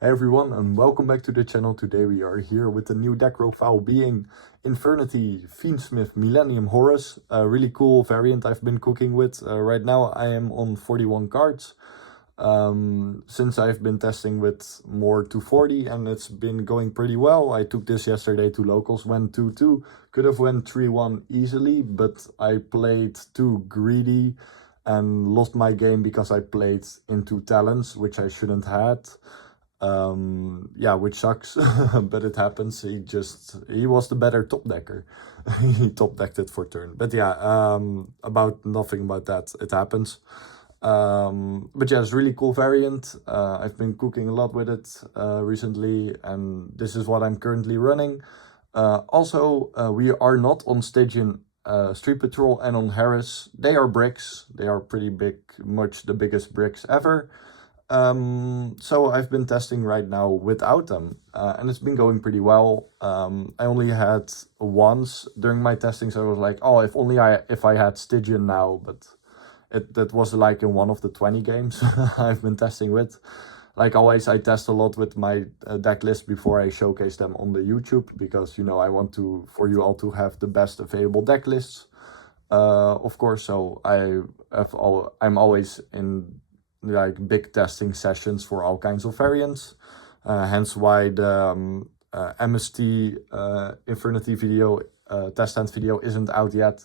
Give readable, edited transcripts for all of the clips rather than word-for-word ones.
Hey everyone, and welcome back to the channel. Today we are here with the new deck profile being Infernity Fiendsmith Millennium Horus. A really cool variant I've been cooking with. Right now I am on 41 cards. Since I've been testing with more 240 and it's been going pretty well. I took this yesterday to locals, went 2-2. Could have went 3-1 easily, but I played too greedy and lost my game because I played into talents, which I shouldn't had. Yeah, which sucks, but it happens. He was the better top decker. He top decked it for turn. But yeah, about nothing about that. It happens. But yeah, it's a really cool variant. I've been cooking a lot with it recently, and this is what I'm currently running. Also, we are not on Stygian Street Patrol and on Harris. They are bricks. They are pretty big, much the biggest bricks ever. So I've been testing right now without them, and it's been going pretty well. I only had once during my testing, so I was like, oh, if I had Stygian now, but that was like in one of the 20 games I've been testing with. Like always, I test a lot with my deck list before I showcase them on the YouTube, because I want for you all to have the best available deck lists, of course. So I'm always in like big testing sessions for all kinds of variants, hence why the MST Infernity video test stand video isn't out yet,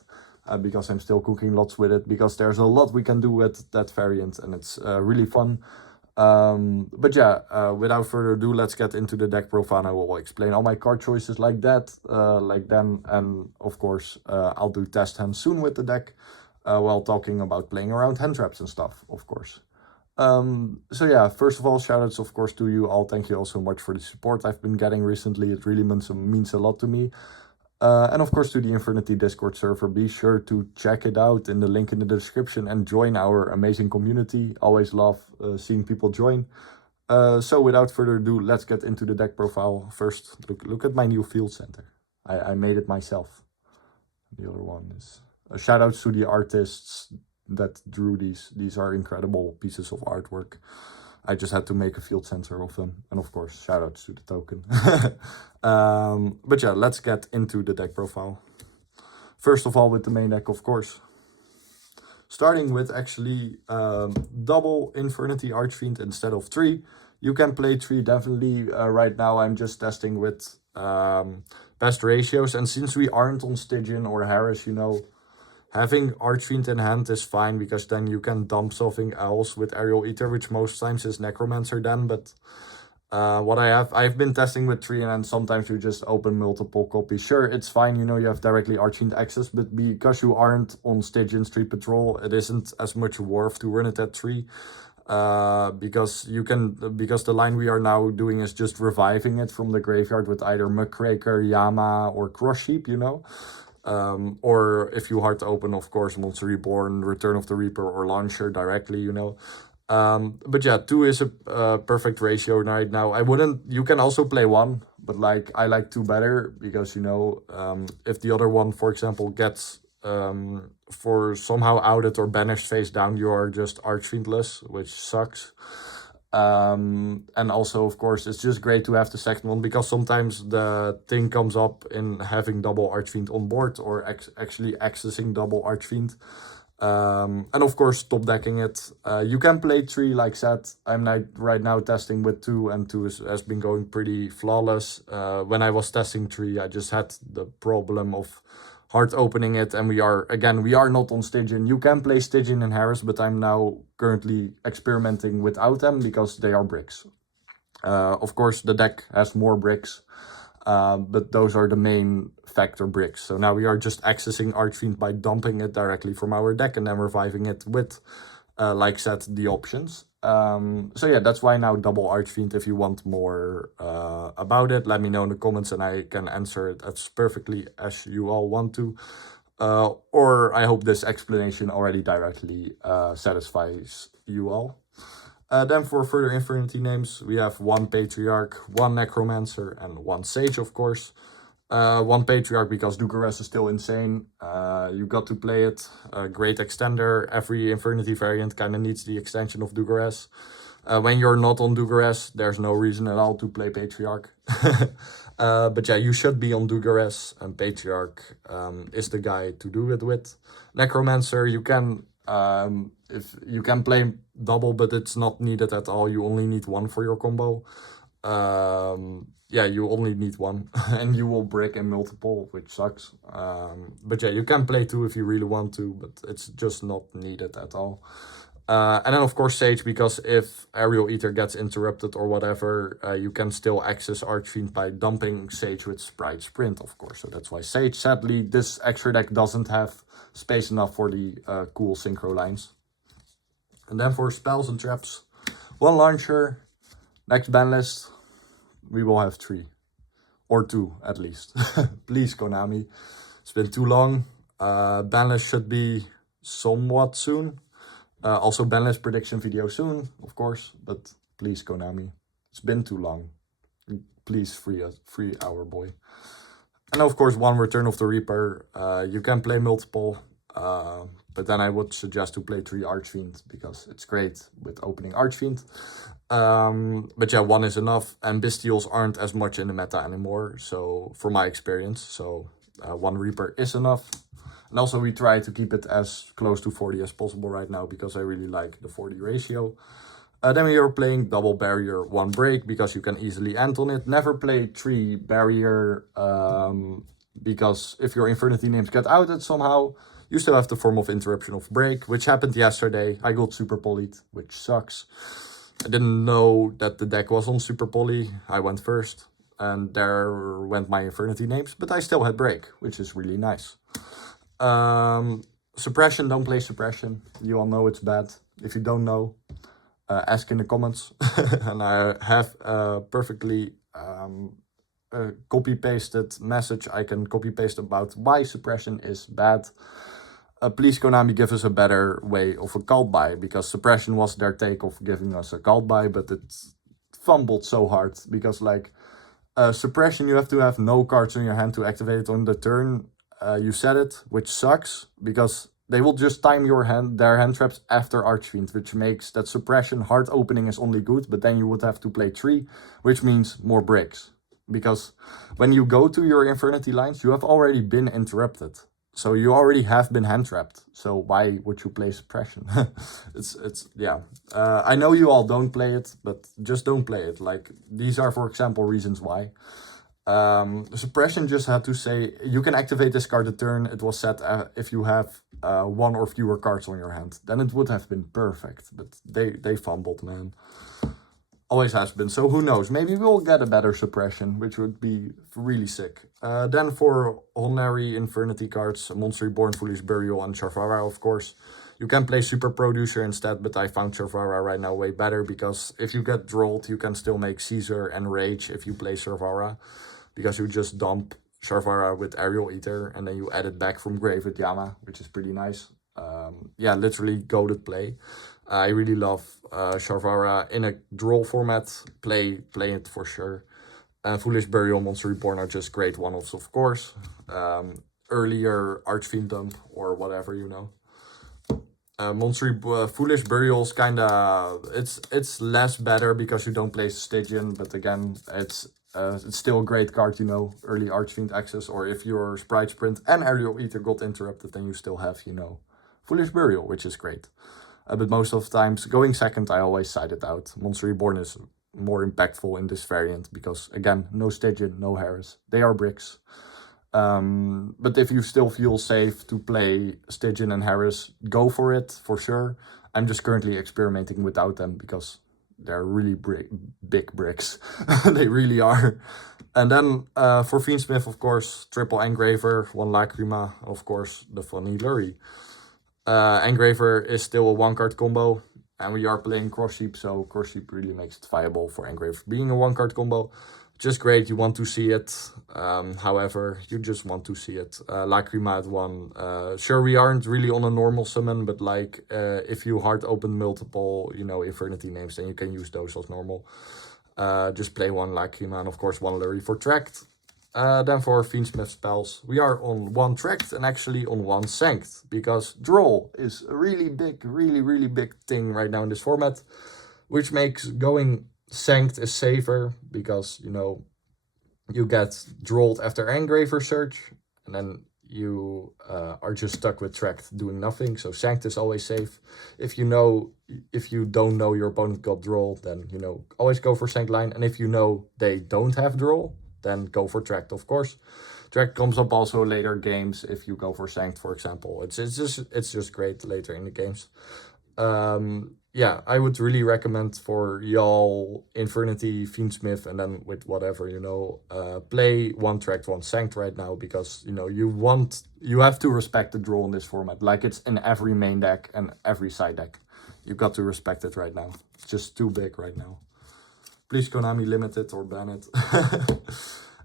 because I'm still cooking lots with it, because there's a lot we can do with that variant and it's really fun. But yeah, without further ado, let's get into the deck profile. I will explain all my card choices like that, like them, and of course I'll do test hands soon with the deck, while talking about playing around hand traps and stuff, of course. So yeah, first of all, shoutouts of course to you all. Thank you all so much for the support I've been getting recently. It really means a lot to me. And of course to the Infernity Discord server. Be sure to check it out in the link in the description and join our amazing community. Always love seeing people join. So without further ado, let's get into the deck profile. First, look at my new field center. I made it myself. The other one is shoutouts to the artists that drew these. These are incredible pieces of artwork. I just had to make a field center of them. And of course, shoutouts to the token. But yeah, let's get into the deck profile. First of all, with the main deck, of course. Starting with actually double Infernity Archfiend instead of 3. You can play 3 definitely. Right now I'm just testing with best ratios. And since we aren't on Stygian or Harris, having Archfiend in hand is fine, because then you can dump something else with Aerial Eater, which most times is Necromancer then. But I've been testing with 3, and then sometimes you just open multiple copies. Sure, it's fine, you have directly Archfiend access, but because you aren't on Stygian Street Patrol, it isn't as much worth to run it at 3. Because the line we are now doing is just reviving it from the graveyard with either Muckraker, Yama, or Cross Sheep, or if you hard to open, of course, Monster Reborn, Return of the Reaper, or Launcher directly, But yeah, 2 is a perfect ratio right now. You can also play 1, but like I like 2 better, because if the other one, for example, gets for somehow outed or banished face down, you are just Archfiendless, which sucks. And also, of course, it's just great to have the second one, because sometimes the thing comes up in having double Archfiend on board, or actually accessing double Archfiend. And of course, top decking it. You can play 3, like said. I'm right now testing with 2, and 2 has been going pretty flawless. When I was testing 3, I just had the problem of hard opening it, and we are not on Stygian. You can play Stygian in Harris, but I'm now currently experimenting without them, because they are bricks. Of course, the deck has more bricks, but those are the main factor bricks. So now we are just accessing Archfiend by dumping it directly from our deck and then reviving it with, like said, the options. So yeah, that's why now double Archfiend. If you want more about it, let me know in the comments and I can answer it as perfectly as you all want to. Or I hope this explanation already directly satisfies you all. Then for further Infernity names, we have 1 Patriarch, 1 Necromancer, and 1 Sage, of course. 1 Patriarch because Dugares is still insane. You got to play it. Great extender. Every Infernity variant kind of needs the extension of Dugares. When you're not on Dugares, there's no reason at all to play Patriarch. But yeah, you should be on Dugares, and Patriarch is the guy to do it with. Necromancer, you can if you can play double, but it's not needed at all. You only need one for your combo. Yeah, you only need one, and you will break in multiple, which sucks. But yeah, you can play two if you really want to, but it's just not needed at all. And then of course Sage, because if Aerial Eater gets interrupted or whatever, you can still access Archfiend by dumping Sage with Sprite Sprint, of course. So that's why Sage. Sadly, this extra deck doesn't have space enough for the cool synchro lines. And then for spells and traps, one launcher. Next ban list, we will have 3. Or 2, at least. Please, Konami. It's been too long. Ban list should be somewhat soon. Also ban list prediction video soon, of course. But please, Konami. It's been too long. Please free our boy. And of course, one Return of the Reaper. You can play multiple. But then I would suggest to play 3 Archfiend, because it's great with opening Archfiend. But yeah, 1 is enough, and Bestials aren't as much in the meta anymore, so from my experience. So 1 Reaper is enough. And also we try to keep it as close to 40 as possible right now, because I really like the 40 ratio. Then we are playing double barrier, 1 break, because you can easily end on it. Never play 3 barrier, because if your Infernity names get outed somehow, you still have the form of interruption of break, which happened yesterday. I got super polyed, which sucks. I didn't know that the deck was on super poly. I went first, and there went my Infernity names, but I still had break, which is really nice. Suppression, don't play suppression. You all know it's bad. If you don't know, ask in the comments. And I have a perfectly copy-pasted message I can copy-paste about why suppression is bad. Please, Konami, give us a better way of a cult buy, because suppression was their take of giving us a cult buy, but it fumbled so hard, because like suppression, you have to have no cards in your hand to activate it on the turn you set it, which sucks, because they will just time their hand traps after Archfiend, which makes that suppression hard opening is only good, but then you would have to play 3, which means more breaks. Because when you go to your Infernity lines, you have already been interrupted. So you already have been hand trapped. So why would you play suppression? Yeah. I know you all don't play it, but just don't play it. Like, these are, for example, reasons why. Suppression just had to say, you can activate this card a turn. It was set if you have 1 or fewer cards on your hand. Then it would have been perfect. But they fumbled, man. Always has been. So who knows? Maybe we'll get a better suppression, which would be really sick. Then for ordinary Infernity cards, Monster Reborn, Foolish Burial, and Sharvara, of course. You can play Super Producer instead, but I found Sharvara right now way better, because if you get drolled, you can still make Caesar and Rage if you play Sharvara, because you just dump Sharvara with Aerial Eater, and then you add it back from grave with Yama, which is pretty nice. Yeah, literally goated play. I really love Sharvara in a draw format. Play it for sure. Foolish Burial, Monster Reborn are just great one-offs, of course. Earlier Archfiend dump or whatever, you know. Foolish Burial's kinda, it's less better because you don't play Stygian, but again, it's still a great card, you know, early Archfiend access, or if your Sprite Sprint and Aerial Eater got interrupted, then you still have, you know, Foolish Burial, which is great. But most of the times, going second, I always side it out. Monster Reborn is more impactful in this variant, because, again, no Stygian, no Harris. They are bricks. But if you still feel safe to play Stygian and Harris, go for it, for sure. I'm just currently experimenting without them, because they're really big bricks. They really are. And then for Fiendsmith, of course, triple Engraver, 1 Lacrima, of course, the funny Lurie. Engraver is still a 1-card combo, and we are playing Cross Sheep, so Cross Sheep really makes it viable for Engraver being a 1-card combo. Just great, you want to see it. However, you just want to see it. Lacrima at 1. Sure, we aren't really on a normal summon, but like if you hard open multiple, you know, Infernity names, then you can use those as normal. Just play 1 Lacrima and of course 1 Lurie for Tracked. Then for Fiendsmith spells, we are on 1 Tracked and actually on 1 Sanct, because Droll is a really big thing right now in this format. which makes going sanced is safer because, you know, you get drawled after Engraver Search, and then you are just stuck with tracked doing nothing. So sanced is always safe. If you don't know your opponent got draw, then, you know, always go for sanced line. And if you know they don't have draw, then go for tracked, of course. Tracked comes up also later games if you go for sanced, for example. It's just great later in the games. Yeah, I would really recommend for y'all Infernity Fiendsmith, and then with whatever, you know, play one tracked, one sanced right now, because, you know, you have to respect the draw in this format. Like, it's in every main deck and every side deck. You've got to respect it right now. It's just too big right now. Please Konami limit it or ban it.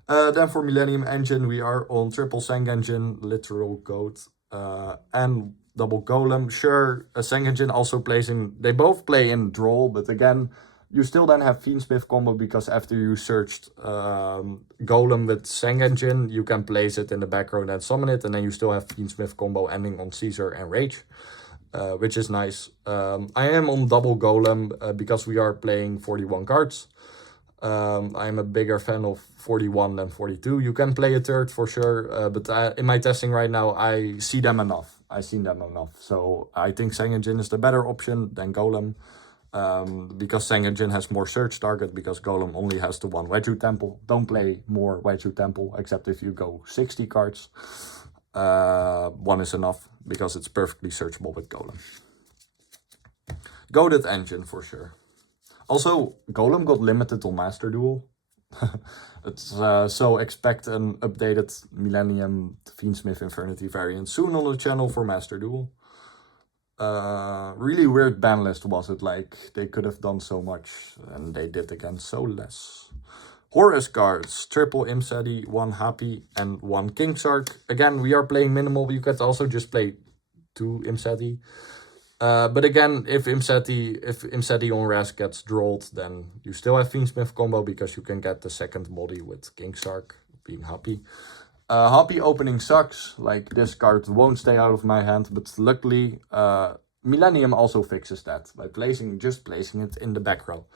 Then for Millennium Engine, we are on triple Sang Engine, literal goat, and double Golem. Sure, a Sang Engine also plays in, they both play in draw, but again, you still then have Fiendsmith combo, because after you searched Golem with Sang Engine, you can place it in the back row and then summon it, and then you still have Fiendsmith combo ending on Caesar and Rage, which is nice. I am on double Golem because we are playing 41 cards. I'm a bigger fan of 41 than 42. You can play a third for sure, but in my testing right now, I see them enough. I've seen them enough. So I think Sang Engine is the better option than Golem, because Sang Engine has more search target, because Golem only has the one Wedge Temple. Don't play more Wedge Temple, except if you go 60 cards. One is enough, because it's perfectly searchable with Golem. Goated Engine for sure. Also, Golem got limited on Master Duel. So expect an updated Millennium Fiendsmith Infernity variant soon on the channel for Master Duel. Really weird ban list was it, like they could have done so much and they did again so less. Horus cards, triple Imseti, 1 Happy and 1 Kingsark. Again, we are playing minimal, you could also just play 2 Imseti. But again, if Imseti on Res gets drawled, then you still have Fiendsmith combo, because you can get the second body with Kingsark being Happy. Happy opening sucks, like this card won't stay out of my hand, but luckily Millennium also fixes that by just placing it in the back row.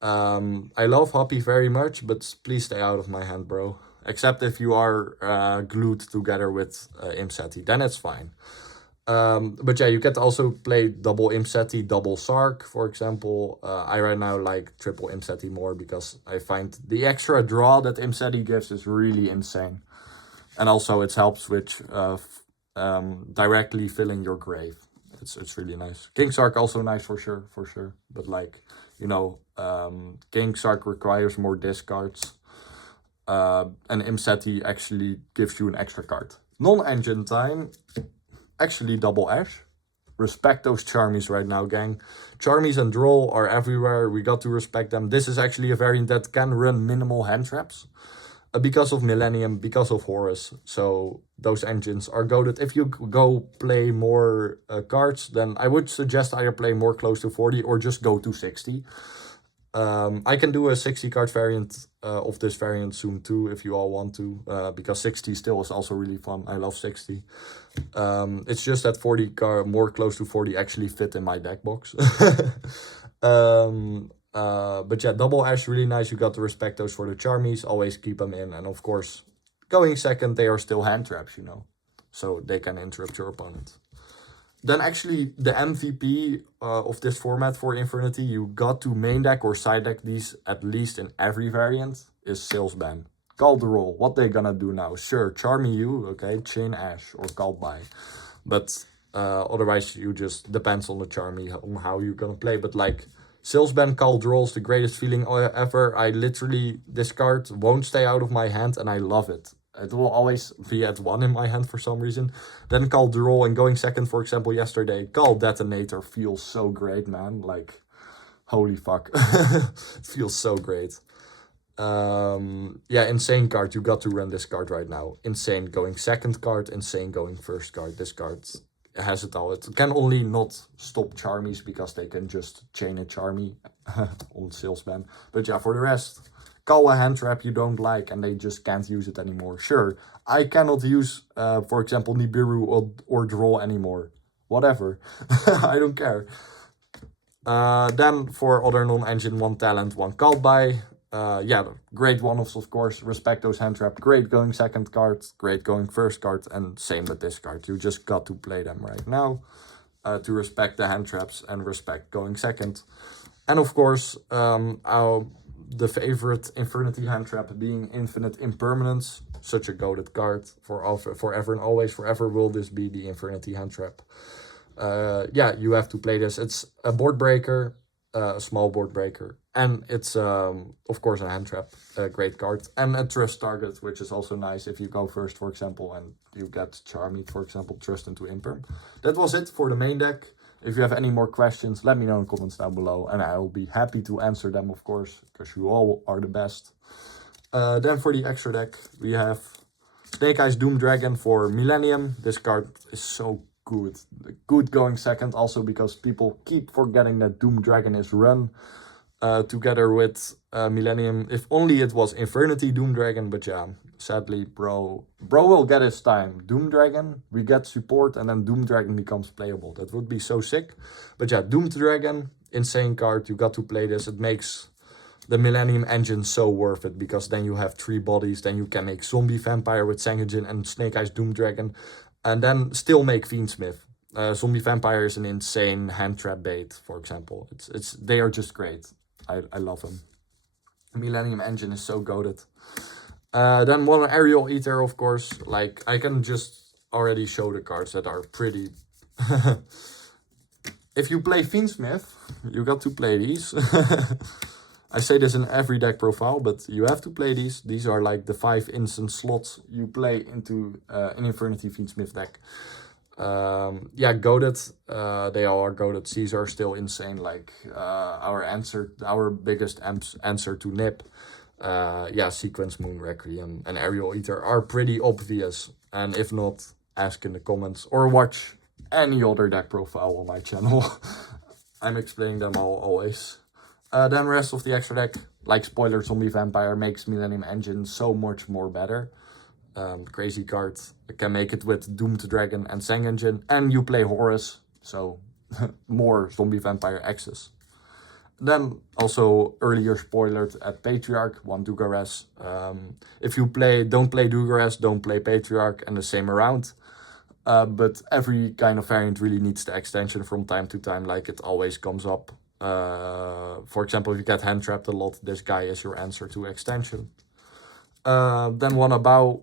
I love Happy very much, but please stay out of my hand, bro. Except if you are glued together with Imseti, then it's fine. But yeah, you can also play double Imseti, double Sark, for example. I right now like triple Imseti more, because I find the extra draw that Imseti gives is really insane. And also it helps with directly filling your grave. It's really nice. Kingsark also nice for sure. But like, you know, Kingsark requires more discards. And Imseti actually gives you an extra card. Non-engine time. Actually double Ash. Respect those Charmies right now, gang. Charmies and Droll are everywhere. We got to respect them. This is actually a variant that can run minimal hand traps. Because of Millennium, because of Horus. So those engines are goated. If you go play more cards, then I would suggest either play more close to 40 or just go to 60. I can do a 60 card variant of this variant soon too, if you all want to, because 60 still is also really fun. I love 60. It's just that 40 card, more close to 40 actually fit in my deck box. But yeah, double Ash really nice. You got to respect those for the Charmies, always keep them in, and of course going second they are still hand traps, you know, so they can interrupt your opponent. Then actually the MVP of this format for Infernity, you got to main deck or side deck these at least in every variant, is Salesban. Calderol, what they gonna do now? Sure, Charmy you, okay, Chain Ash or Call by. But otherwise you just depends on the Charmy, on how you're gonna play. But like Salesban Calderol is the greatest feeling ever. I literally, this card won't stay out of my hand and I love it. It will always be at 1 in my hand for some reason. Then Call Droll and going second, for example, yesterday. Call Detonator feels so great, man. Like, holy fuck. It feels so great. Yeah, insane card. You got to run this card right now. Insane going second card, insane going first card. This card has it all. It can only not stop Charmies, because they can just chain a Charmy on Salesman. But yeah, for the rest, call a hand trap you don't like and they just can't use it anymore. Sure, I cannot use, for example, Nibiru or Droll anymore. Whatever. I don't care. Then for other non-engine, 1 talent, 1 called by. Yeah, great one-offs, of course. Respect those hand trap. Great going second card, great going first card, and same with this card. You just got to play them right now to respect the hand traps and respect going second. And of course, the favorite Infernity hand trap being Infinite Impermanence. Such a goated card for forever and always. Forever will this be the Infernity hand trap. Yeah, you have to play this. It's a board breaker, a small board breaker, and it's of course a hand trap, a great card, and a trust target, which is also nice if you go first, for example, and you get Charmed, for example, trust into Imperm. That was it for the main deck. If you have any more questions, let me know in the comments down below, and I will be happy to answer them, of course, because you all are the best. Then for the extra deck, we have Snake Eyes Doom Dragon for Millennium. This card is so good going second, also because people keep forgetting that Doom Dragon is run together with Millennium. If only it was Infernity Doom Dragon, but yeah, sadly bro will get his time. Doom Dragon, we get support, and then Doom Dragon becomes playable. That would be so sick. But yeah, Doom Dragon, insane card. You got to play this. It makes the Millennium engine so worth it, because then you have 3 bodies, then you can make Zombie Vampire with Sangajin and Snake Eyes Doom Dragon, and then still make Fiendsmith. Zombie Vampire is an insane hand trap bait, for example. They are just great. I love them. Millennium engine is so goated. Then one Aerial Eater, of course. Like, I can just already show the cards that are pretty. If you play Fiendsmith, you got to play these. I say this in every deck profile, but you have to play these. These are like the 5 instant slots you play into an Infernity Fiendsmith deck. Yeah, goated. They all are goated. These are still insane. Like our biggest answer to Nip. Yeah, Sequence, Moon, Requiem, and Aerial Eater are pretty obvious. And if not, ask in the comments or watch any other deck profile on my channel. I'm explaining them all always. Then rest of the extra deck, like spoiler, Zombie Vampire makes Millennium Engine so much more better. Crazy card. You can make it with Doomed Dragon and Sangengine, and you play Horus, so more Zombie Vampire access. Then also earlier spoilered at Patriarch, 1 Dugares. If you don't play Dugares, don't play Patriarch, and the same around. But every kind of variant really needs the extension from time to time, like it always comes up. For example, if you get hand trapped a lot, this guy is your answer to extension. Then one Abao,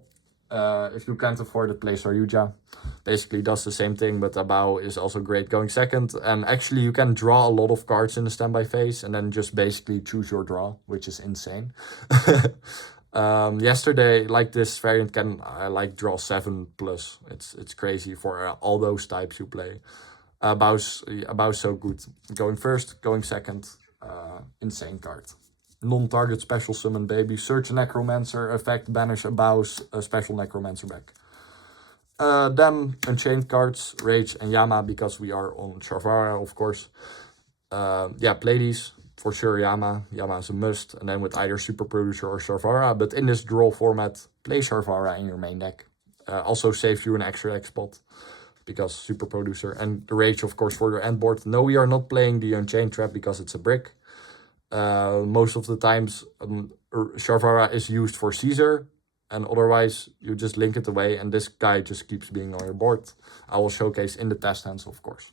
if you can't afford it, play Saryuja. Basically does the same thing, but Abao is also great going second. And actually you can draw a lot of cards in the standby phase and then just basically choose your draw, which is insane. Yesterday, like this variant can draw 7+. It's crazy for all those types you play. About so good. Going first, going second, insane card. Non-target special summon baby. Search Necromancer, effect, banish Abau's special Necromancer back. Then Unchained cards, Rage and Yama, because we are on Sharvara, of course. Yeah, play these. For sure, Yama. Yama is a must. And then with either Super Producer or Sharvara. But in this draw format, play Sharvara in your main deck. Also saves you an extra deck spot, because Super Producer, and the Rage, of course, for your end board. No, we are not playing the Unchained trap because it's a brick. Most of the times, Sharvara is used for Caesar, and otherwise you just link it away, and this guy just keeps being on your board. I will showcase in the test hands, of course.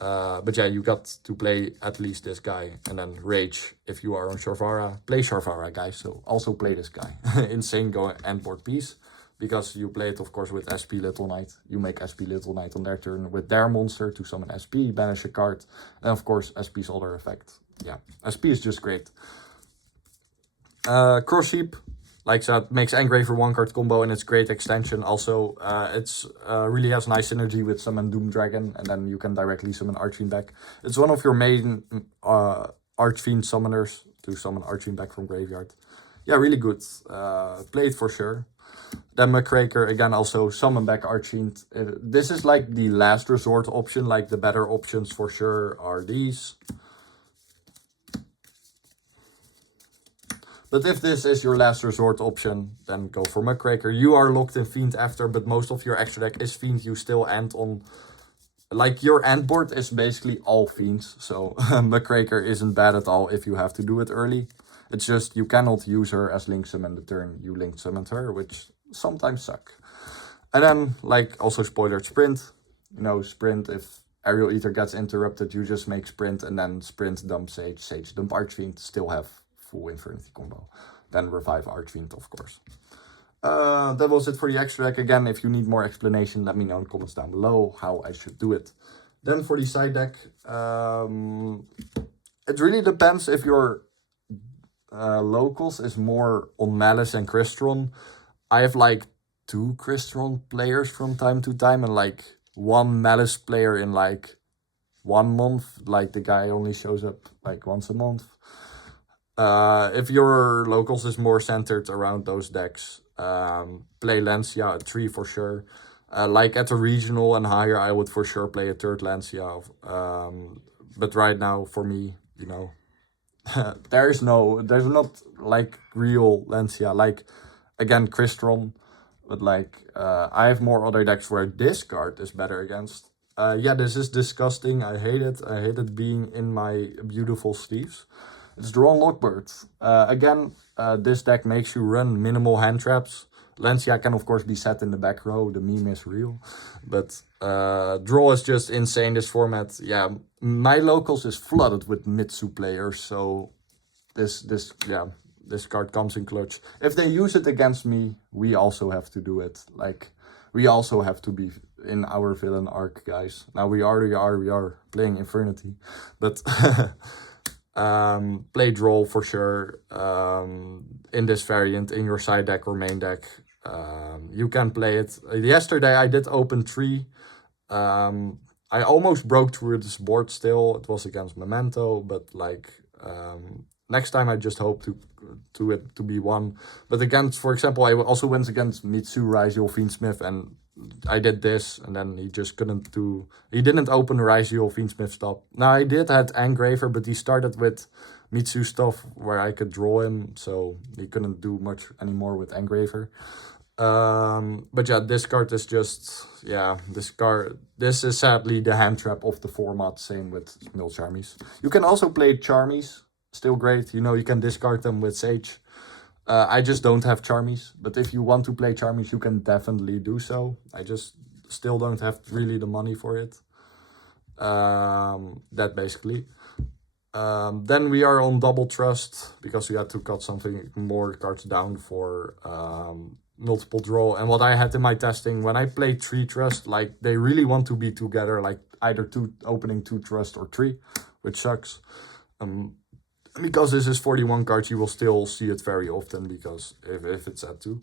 But yeah, you got to play at least this guy, and then Rage if you are on Sharvara. Play Sharvara, guys, so also play this guy. Insane go end board piece. Because you play it, of course, with SP Little Knight. You make SP Little Knight on their turn with their monster to summon SP, banish a card. And of course, SP's other effect. Yeah, SP is just great. Cross Sheep, like that, makes Engraver 1-card combo, and it's great extension. Also, it's really has nice synergy with summon Doom Dragon, and then you can directly summon Archfiend back. It's one of your main Archfiend summoners to summon Archfiend back from graveyard. Yeah, really good. Play it for sure. Then Muckraker, again, also summon back Archfiend. This is like the last resort option, like the better options for sure are these. But if this is your last resort option, then go for Muckraker. You are locked in Fiend after, but most of your extra deck is Fiend. You still end on like your end board is basically all fiends, so Muckraker isn't bad at all if you have to do it early. It's just you cannot use her as link summon the turn you link summoned her, which sometimes suck. And then, like, also spoilered sprint. You know, sprint, if Aerial Ether gets interrupted, you just make sprint and then sprint, dump Sage, Sage, dump Archfiend, still have full Infernity combo. Then revive Archfiend, of course. That was it for the extra deck. Again, if you need more explanation, let me know in the comments down below how I should do it. Then for the side deck, it really depends if your locals is more on Malice and Crystron. I have like 2 Crystron players from time to time and like 1 Malice player in like 1 month. Like the guy only shows up like once a month. If your locals is more centered around those decks, play Lancia at 3 for sure. Like at the regional and higher, I would for sure play a 3rd Lancia. But right now, for me, you know, there's not like real Lancia. Like, again, Crystron, but like, I have more other decks where this card is better against. Yeah, this is disgusting. I hate it. I hate it being in my beautiful sleeves. It's Drawn Lockbird. Again, this deck makes you run minimal hand traps. Lancia can of course be set in the back row, the meme is real. But draw is just insane, this format. Yeah, my locals is flooded with Mitsu players, so this card comes in clutch. If they use it against me, we also have to do it. Like, we also have to be in our villain arc, guys. Now we are playing Infernity, but play draw for sure. In this variant, in your side deck or main deck, you can play it. Yesterday I did open 3. I almost broke through this board still. It was against Memento, but like, next time I just hope to be 1. But against, for example, I also went against Mitsu, Raisiel, Fiendsmith, and I did this, and then he just couldn't do... He didn't open Raisiel, Fiendsmith stop. Now, I did had Engraver, but he started with Mitsu stuff where I could draw him, so he couldn't do much anymore with Engraver. But yeah, this card is just... Yeah, this is sadly the hand trap of the format, same with Mill Charmies. You can also play Charmies, still great. You know, you can discard them with Sage. I just don't have Charmies, but if you want to play Charmies, you can definitely do so. I just still don't have really the money for it. That basically. Then we are on Double Trust, because we had to cut something more cards down for multiple draw. And what I had in my testing, when I play 3 Trust, like, they really want to be together, like either opening 2 Trust or 3, which sucks. Because this is 41 cards, you will still see it very often, because if it's at 2.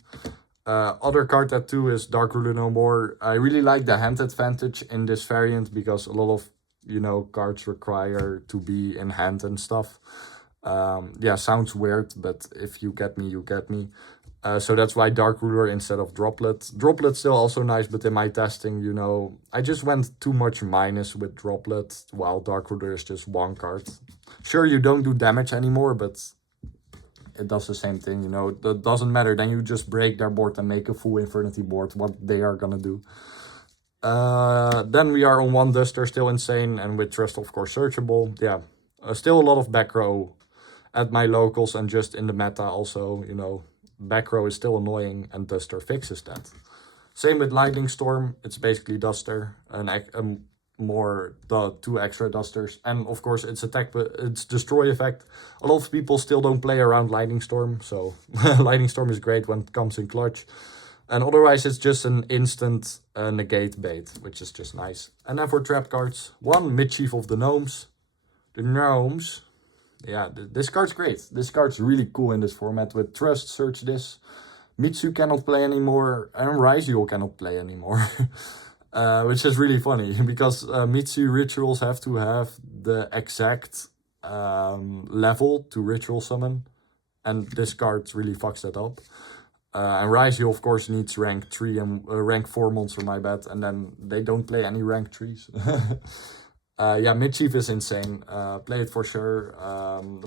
Other card at 2 is Dark Ruler No More. I really like the hand advantage in this variant, because a lot of, you know, cards require to be in hand and stuff. Yeah, sounds weird, but if you get me, you get me. So that's why Dark Ruler instead of Droplet. Droplet's still also nice, but in my testing, you know, I just went too much minus with Droplet, while Dark Ruler is just 1 card. Sure, you don't do damage anymore, but it does the same thing, you know. That doesn't matter. Then you just break their board and make a full Infernity board, what they are gonna do. Then we are on 1 Duster, still insane, and with Trust, of course, searchable. Yeah, still a lot of back row at my locals and just in the meta also, you know. Back row is still annoying, and Duster fixes that. Same with Lightning Storm. It's basically Duster, the 2 extra Dusters, and of course it's attack, but it's destroy effect. A lot of people still don't play around Lightning Storm, so Lightning Storm is great when it comes in clutch. And otherwise it's just an instant negate bait, which is just nice. And then for trap cards, 1 Mischief of the Gnomes. The Gnomes. Yeah, this card's great. This card's really cool in this format. With Trust, search this. Mitsu cannot play anymore, and Raisiel cannot play anymore. Which is really funny, because Mitsu rituals have to have the exact level to ritual summon. And this card really fucks that up. And Raisiel, of course, needs rank 3 and rank 4 monster, my bad. And then they don't play any rank 3s. Yeah, Mischief is insane. Play it for sure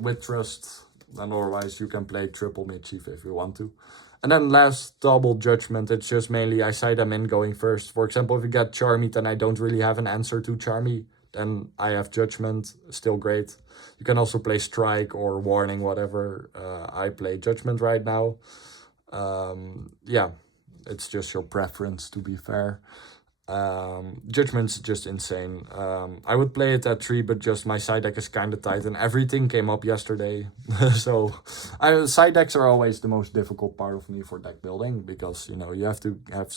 with Trust. And otherwise you can play triple Mischief if you want to. And then last double judgment, it's just mainly I side them in going first. For example, if you get Charmy, then I don't really have an answer to Charmy. Then I have Judgment, still great. You can also play Strike or Warning, whatever. I play Judgment right now. Yeah, it's just your preference, to be fair. Judgment's just insane. I would play it at 3, but just my side deck is kind of tight and everything came up yesterday. So side decks are always the most difficult part of me for deck building, because, you know, you have to have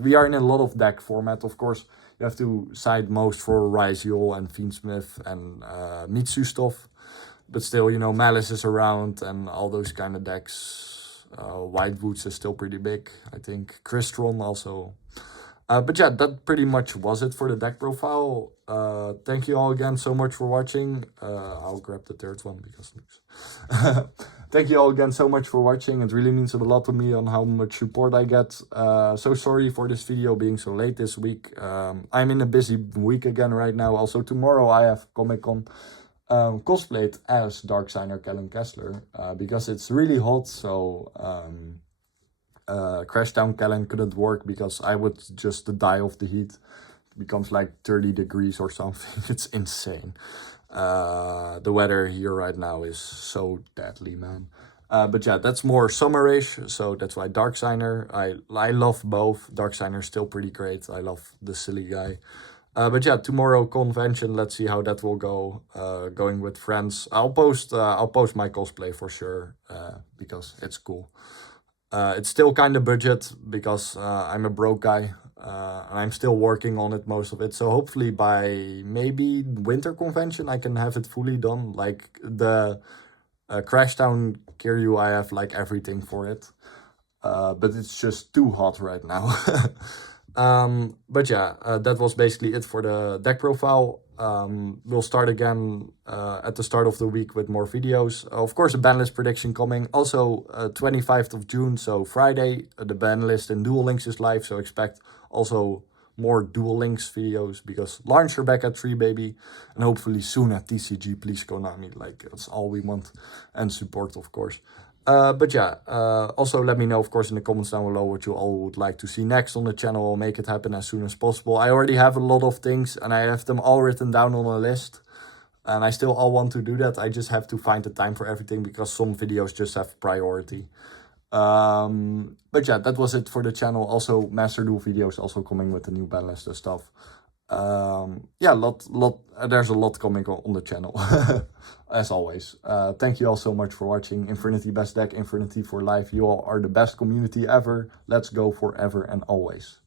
we are in a lot of deck format, of course. You have to side most for Ryziel and Fiendsmith and Mitsu stuff. But still, you know, Malice is around and all those kind of decks. White Woods is still pretty big, I think. Crystron also. But yeah, that pretty much was it for the deck profile. Thank you all again so much for watching. I'll grab the third one because thank you all again so much for watching. It really means a lot to me on how much support I get. So sorry for this video being so late this week. I'm in a busy week again right now. Also tomorrow I have Comic-Con. Cosplayed as Darksigner Kellen Kessler because it's really hot, so Crashdown Kellen couldn't work because I would just die of the heat. It becomes like 30 degrees or something. It's insane. The weather here right now is so deadly, man. But yeah, that's more summerish, so that's why Darksigner. I love both. Darksigner's still pretty great. I love the silly guy. But yeah, tomorrow convention, let's see how that will go. Going with friends. I'll post my cosplay for sure, because it's cool. It's still kind of budget because I'm a broke guy. And I'm still working on it, most of it. So hopefully by maybe winter convention, I can have it fully done. Like the Crashdown Kiryu, I have like everything for it. But it's just too hot right now. But yeah, that was basically it for the deck profile. We'll start again at the start of the week with more videos. Of course, the ban list prediction coming. Also, 25th of June, so Friday, the ban list in Duel Links is live. So expect also more Duel Links videos, because launcher back at 3, baby. And hopefully soon at TCG, please Konami. Like, that's all we want. And support, of course. But yeah, also let me know, of course, in the comments down below what you all would like to see next on the channel. I'll make it happen as soon as possible. I already have a lot of things and I have them all written down on a list. And I still all want to do that. I just have to find the time for everything because some videos just have priority. But yeah, that was it for the channel. Also, Master Duel videos also coming with the new ban list and stuff. Yeah, there's a lot coming on the channel, as always. Thank you all so much for watching. Infernity best deck, Infernity for life. You all are the best community ever. Let's go forever and always.